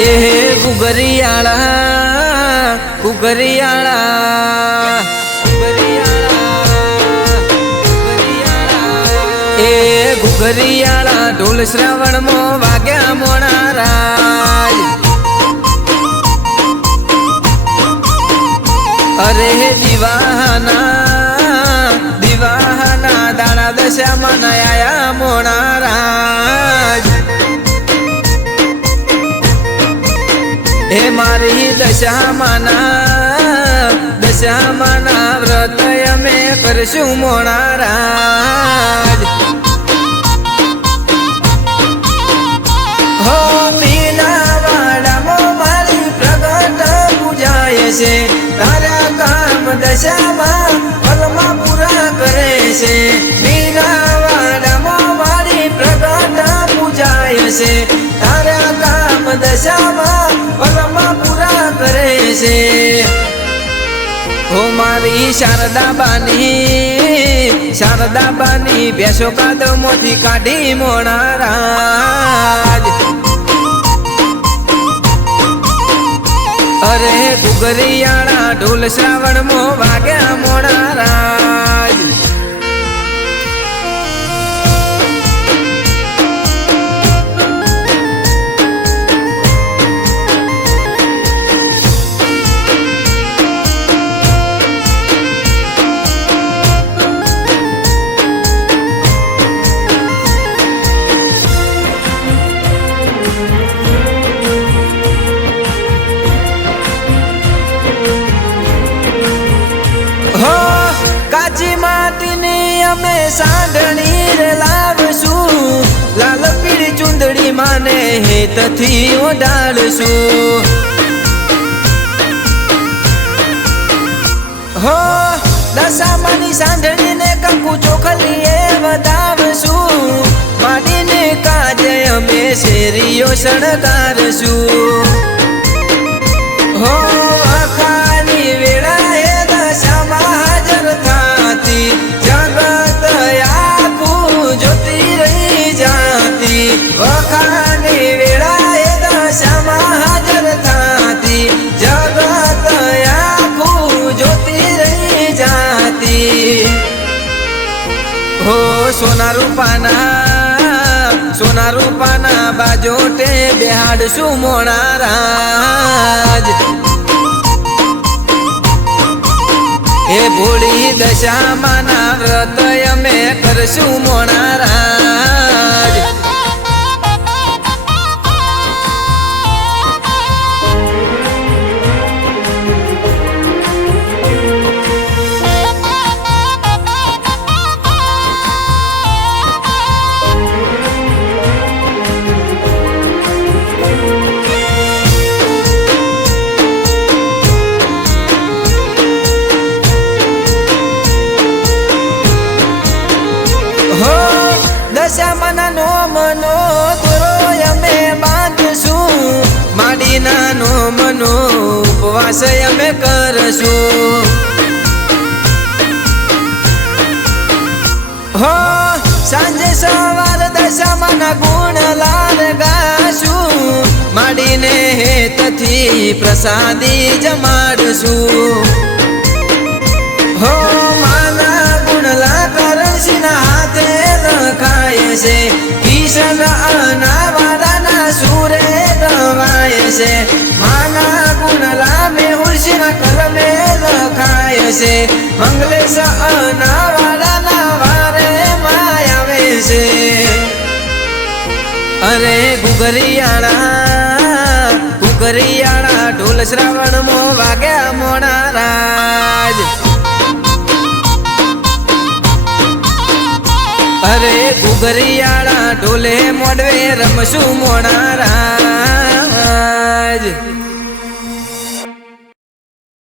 ए गुगरियाला गुगरियाला ए गुगरियाला ढोल श्रावण मो वाग्या मोणारा अरे दिवाना दिवाना दाना दशा मनाया मोणारा हे मारी दशा माना व्रत अमे करशु मोणारा हो मीना वाड़ा मो मारी प्रगट पूजाय से तारा काम दशा फलमा पूरा करे से मीना वाड़ा मो मारी प्रगट पूजाय से तारा काम दशा फलमा पूरा करे से हो मारी शारदा बानी बेसो कादो मोथी काढ़ी मोणारा अरे गुगरियाला ढोल श्रावण मो वाग्या मोणारा सांडणी रे लावसू लाल पीड़ी चुंदड़ी माने हेत थी ओडालसू हो दशा मानी सांडणी ने कंकु चोखलीए वदावसू मानी ने काजे अमे शेरियो शणगारसू हो अखानी वेळा हे दशा हाजर थाती जगत आखू ज्योति रही जाती वखानी वेळा हे दशा हाजर थाती जगत आखू ज्योति रही जाती हो सोना रूपाना बाजोटे बेहाडसू मोणारा हे भोली दशा माना व्रत अमे करशु मोणारा दशा मना नो मनो दुरो अमे बांधसू माडीना नो मनो उपवास अमे करसू हो सांजे सवार दशा मना गुण लाल गासू माडीने हेत थी प्रसादी जमाडसू हो माना गुण ला करशीना हाथे खाय से किशन अनावादाना सूरे दवाय से माना गुणला में उर्शिना कलमे खाय से मंगलेश अनावादाना वारे मायावे से अरे गुगरियाला ढोल श्रावण मो वाग्या मोणारा अरे गुगरियाला ढोले मोडवे रमसू मोणारा।